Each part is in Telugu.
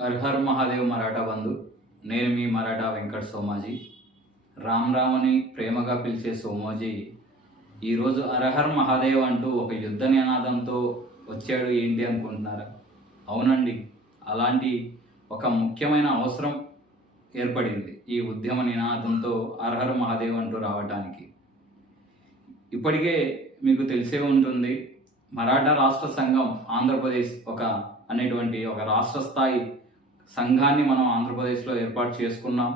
హర్ హర్ మహాదేవ్ మరాఠా బంధు. నేను మీ మరాఠా వెంకట్ సోమాజీ. రామ్ రామ్ అని ప్రేమగా పిలిచే సోమాజీ. ఈరోజు అరహర్ మహాదేవ్ అంటూ ఒక యుద్ధ నినాదంతో వచ్చాడు ఏంటి అనుకుంటున్నారా? అవునండి అలాంటి ఒక ముఖ్యమైన అవసరం ఏర్పడింది ఈ ఉద్యమ నినాదంతో అర్హర్ మహాదేవ్ అంటూ రావటానికి. ఇప్పటికే మీకు తెలిసే ఉంటుంది మరాఠా రాష్ట్ర సంఘం ఆంధ్రప్రదేశ్ ఒక అనేటువంటి ఒక రాష్ట్ర స్థాయి సంఘాన్ని మనం ఆంధ్రప్రదేశ్లో ఏర్పాటు చేసుకున్నాం.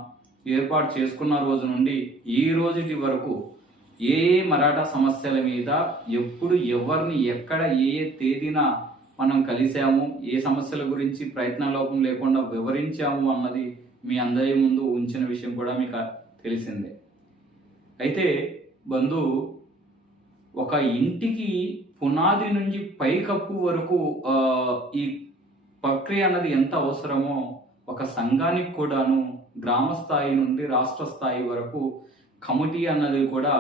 ఏర్పాటు చేసుకున్న రోజు నుండి ఈ రోజుటి వరకు ఏ ఏ మరాఠా సమస్యల మీద ఎప్పుడు ఎవరిని ఎక్కడ ఏ ఏ తేదీన మనం కలిసాము ఏ సమస్యల గురించి ప్రయత్నలోపం లేకుండా వివరించాము అన్నది మీ అందరి ముందు ఉంచిన విషయం కూడా మీకు తెలిసిందే. అయితే బంధు ఒక ఇంటికి పునాది నుంచి పైకప్పు వరకు ఈ ప్రక్రియ అన్నది ఎంత అవసరమో ఒక సంఘానికి కూడాను గ్రామ స్థాయి నుండి రాష్ట్ర స్థాయి వరకు కమిటీ అన్నది కూడా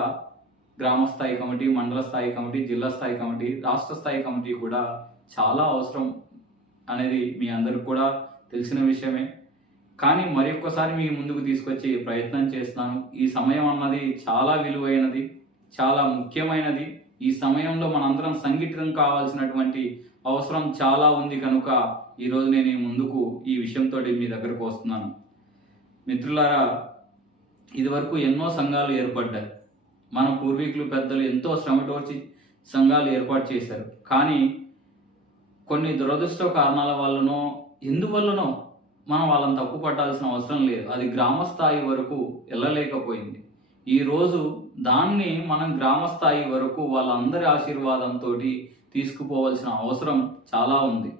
గ్రామ స్థాయి కమిటీ మండల స్థాయి కమిటీ జిల్లా స్థాయి కమిటీ రాష్ట్ర స్థాయి కమిటీ కూడా చాలా అవసరం అనేది మీ అందరికి కూడా తెలిసిన విషయమే. కానీ మరి ఒక్కసారి మీ ముందుకు తీసుకొచ్చి ప్రయత్నం చేస్తున్నాను. ఈ సమయం అన్నది చాలా విలువైనది చాలా ముఖ్యమైనది. ఈ సమయంలో మనందరం సంఘటితం కావాల్సినటువంటి అవసరం చాలా ఉంది కనుక ఈరోజు నేను ముందుకు ఈ విషయంతో మీ దగ్గరకు వస్తున్నాను. మిత్రులారా ఇదివరకు ఎన్నో సంఘాలు ఏర్పడ్డాయి. మన పూర్వీకులు పెద్దలు ఎంతో శ్రమటోర్చి సంఘాలు ఏర్పాటు చేశారు. కానీ కొన్ని దురదృష్ట కారణాల వల్లనో ఎందువల్లనో మనం వాళ్ళని తప్పు పట్టాల్సిన అవసరం లేదు. అది గ్రామ స్థాయి వరకు వెళ్ళలేకపోయింది. ఈరోజు దాన్ని మనం గ్రామ స్థాయి వరకు వాళ్ళందరి ఆశీర్వాదంతో తీసుకుపోవాల్సిన అవసరం చాలా ఉంది.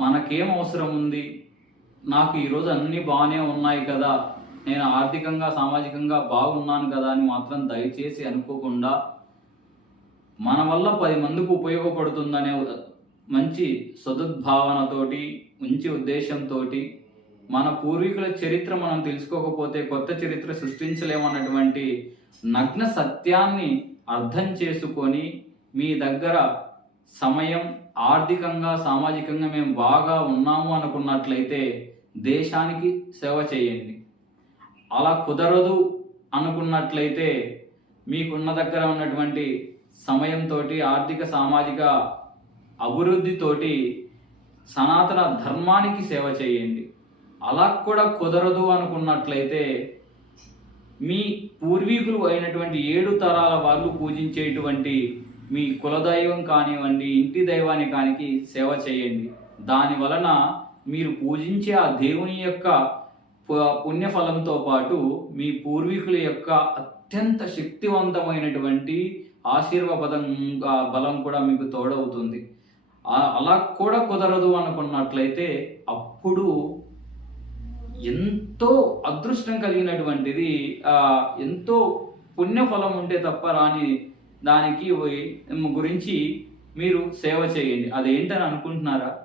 మనకేం అవసరం ఉంది? నాకు ఈరోజు అన్నీ బాగానే ఉన్నాయి కదా. నేను ఆర్థికంగా సామాజికంగా బాగున్నాను కదా అని మాత్రం దయచేసి అనుకోకుండా మన వల్ల పది మందికి ఉపయోగపడుతుందనే మంచి సదుద్భావనతోటి మంచి ఉద్దేశంతో మన పూర్వీకుల చరిత్ర మనం తెలుసుకోకపోతే కొత్త చరిత్ర సృష్టించలేమన్నటువంటి నగ్న సత్యాన్ని అర్థం చేసుకొని మీ దగ్గర సమయం ఆర్థికంగా సామాజికంగా మేము బాగా ఉన్నాము అనుకున్నట్లయితే దేశానికి సేవ చేయండి. అలా కుదరదు అనుకున్నట్లయితే మీకున్న దగ్గర ఉన్నటువంటి సమయంతో ఆర్థిక సామాజిక అభివృద్ధితోటి సనాతన ధర్మానికి సేవ చేయండి. అలా కూడా కుదరదు అనుకున్నట్లయితే మీ పూర్వీకులు అయినటువంటి ఏడు తరాల వాళ్ళు పూజించేటువంటి మీ కులదైవం కానివ్వండి ఇంటి దైవాన్ని కానికి సేవ చేయండి. దాని వలన మీరు పూజించే ఆ దేవుని యొక్క పు- పుణ్యఫలంతో పాటు మీ పూర్వీకుల యొక్క అత్యంత శక్తివంతమైనటువంటి ఆశీర్వాదం బలం కూడా మీకు తోడవుతుంది. అలా కూడా కుదరదు అనుకున్నట్లయితే అప్పుడు ఎంతో అదృష్టం కలిగినటువంటిది ఎంతో పుణ్యఫలం ఉంటే తప్ప రాని దానికి గురించి మీరు సేవ చేయండి. అదేంటని అనుకుంటున్నారా?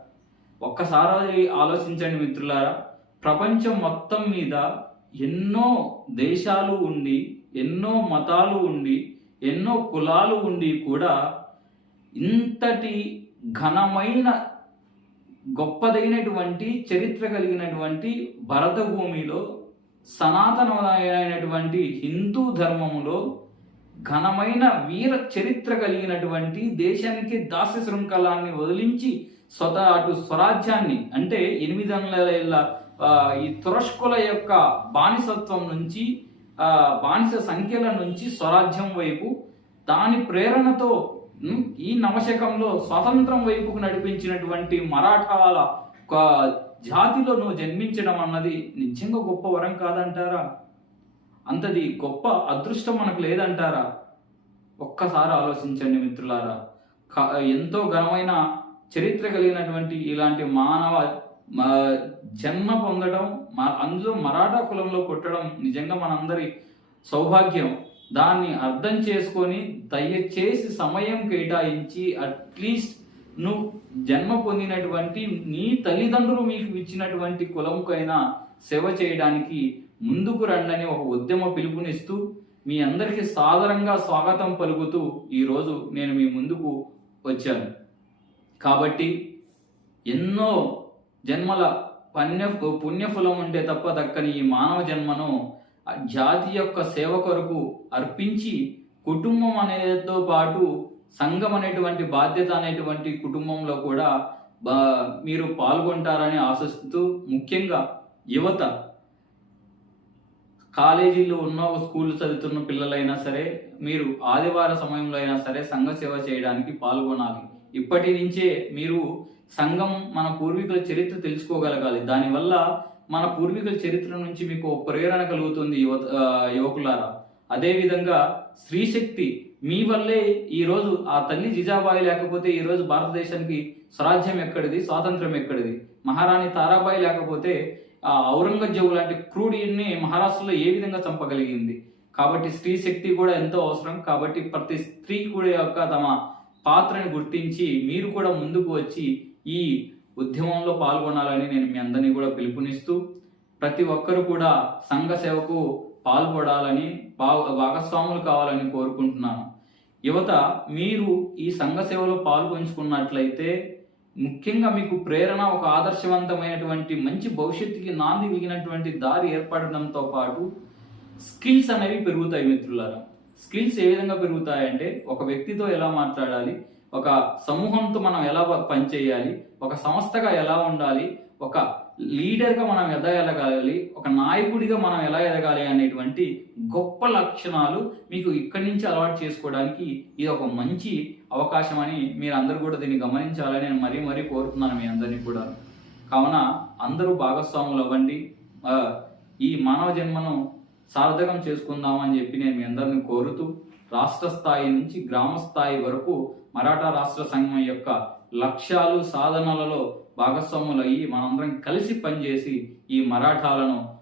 ఒక్కసారి ఆలోచించండి మిత్రులారా. ప్రపంచం మొత్తం మీద ఎన్నో దేశాలు ఉండి ఎన్నో మతాలు ఉండి ఎన్నో కులాలు ఉండి కూడా ఇంతటి ఘనమైన గొప్పదైనటువంటి చరిత్ర కలిగినటువంటి భరత భూమిలో సనాతనమైనటువంటి హిందూ ధర్మంలో ఘనమైన వీర చరిత్ర కలిగినటువంటి దేశానికి దాస్య శృంఖలాన్ని వదిలించి స్వత అటు స్వరాజ్యాన్ని అంటే ఎనిమిది వందల ఏళ్ళ ఈ తురష్కుల యొక్క బానిసత్వం నుంచి బానిస సంఖ్యల నుంచి స్వరాజ్యం వైపు దాని ప్రేరణతో ఈ నవశకంలో స్వాతంత్రం వైపుకు నడిపించినటువంటి మరాఠాల ఒక జాతిలో నువ్వు జన్మించడం అన్నది నిజంగా గొప్ప వరం కాదంటారా? అంతది గొప్ప అదృష్టం మనకు లేదంటారా? ఒక్కసారి ఆలోచించండి మిత్రులారా. ఎంతో ఘనమైన చరిత్ర కలిగినటువంటి ఇలాంటి మానవ మ- జన్మ పొందడం అందులో మరాఠా కులంలో పుట్టడం నిజంగా మనందరి సౌభాగ్యం. దాన్ని అర్థం చేసుకొని దయచేసి సమయం కేటాయించి అట్లీస్ట్ నువ్వు జన్మ పొందినటువంటి నీ తల్లిదండ్రులు మీకు ఇచ్చినటువంటి కులంకైనా సేవ చేయడానికి ముందుకు రండని ఒక ఉద్యమ పిలుపునిస్తూ మీ అందరికీ సాదరంగా స్వాగతం పలుకుతూ ఈరోజు నేను మీ ముందుకు వచ్చాను. కాబట్టి ఎన్నో జన్మల పుణ్య పుణ్యఫలం ఉంటే తప్ప దక్కని ఈ మానవ జన్మను జాతి యొక్క సేవ కొరకు అర్పించి కుటుంబం అనేతో పాటు సంఘం అనేటువంటి బాధ్యత అనేటువంటి కుటుంబంలో కూడా బా మీరు పాల్గొంటారని ఆశిస్తూ ముఖ్యంగా యువత కాలేజీల్లో ఉన్న స్కూల్ చదువుతున్న పిల్లలైనా సరే మీరు ఆదివార సమయంలో అయినా సరే సంఘ సేవ చేయడానికి పాల్గొనాలి. ఇప్పటి నుంచే మీరు సంఘం మన పూర్వీకుల చరిత్ర తెలుసుకోగలగాలి. దానివల్ల మన పూర్వీకుల చరిత్ర నుంచి మీకు ప్రేరణ కలుగుతుంది యువత యువకులారా. అదేవిధంగా స్త్రీశక్తి మీ వల్లే ఈరోజు ఆ తల్లి జిజాబాయి లేకపోతే ఈరోజు భారతదేశానికి స్వరాజ్యం ఎక్కడిది స్వాతంత్రం ఎక్కడిది? మహారాణి తారాబాయి లేకపోతే ఆ ఔరంగజేబు లాంటి క్రూడిని మహారాష్ట్రలో ఏ విధంగా చంపగలిగింది? కాబట్టి స్త్రీ శక్తి కూడా ఎంతో అవసరం. కాబట్టి ప్రతి స్త్రీ కూడా యొక్క తమ పాత్రని గుర్తించి మీరు కూడా ముందుకు వచ్చి ఈ ఉద్యమంలో పాల్గొనాలని నేను మీ అందరినీ కూడా పిలుపునిస్తూ ప్రతి ఒక్కరు కూడా సంఘ సేవకు పాల్పడాలని భాగస్వాములు కావాలని కోరుకుంటున్నాను. యువత మీరు ఈ సంఘ సేవలో పాల్గొంచుకున్నట్లయితే ముఖ్యంగా మీకు ప్రేరణ ఒక ఆదర్శవంతమైనటువంటి మంచి భవిష్యత్తుకి నాంది కలిగినటువంటి దారి ఏర్పడడంతో పాటు స్కిల్స్ అనేవి పెరుగుతాయి మిత్రులారా. స్కిల్స్ ఏ విధంగా పెరుగుతాయంటే ఒక వ్యక్తితో ఎలా మాట్లాడాలి ఒక సమూహంతో మనం ఎలా పనిచేయాలి ఒక సంస్థగా ఎలా ఉండాలి ఒక లీడర్గా మనం ఎలా ఎదగాలి ఒక నాయకుడిగా మనం ఎలా ఎదగాలి అనేటువంటి గొప్ప లక్షణాలు మీకు ఇక్కడి నుంచి అలవాటు చేసుకోవడానికి ఇది ఒక మంచి అవకాశం అని మీరు అందరూ కూడా దీన్ని గమనించాలని నేను మరీ మరీ కోరుతున్నాను మీ అందరినీ కూడా. కావున అందరూ భాగస్వాములు అవ్వండి. ఈ మానవ జన్మను సార్థకం చేసుకుందామని చెప్పి నేను మీ అందరిని కోరుతూ రాష్ట్ర స్థాయి నుంచి గ్రామ స్థాయి వరకు మరాఠా రాష్ట్ర సంఘం యొక్క లక్ష్యాలు సాధనలలో భాగస్వాములు అయ్యి మనందరం కలిసి పనిచేసి ఈ మరాఠాలను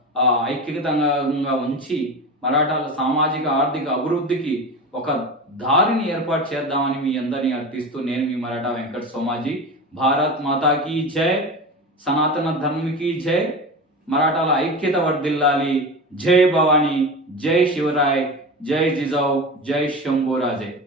ఐక్యతంగా ఉంచి మరాఠాల సామాజిక ఆర్థిక అభివృద్ధికి ఒక దారిని ఏర్పాటు చేద్దామని మీ అందరినీ అర్థిస్తూ నేను మీ మరాఠా వెంకట సోమాజీ. భారత్ మాతాకి జై. సనాతన ధర్మకి జై. మరాఠాల ఐక్యత వర్ధిల్లాలి. జై భవానీ. జై శివరాయ్. జై జిజావ్ జై శంభూరాజే.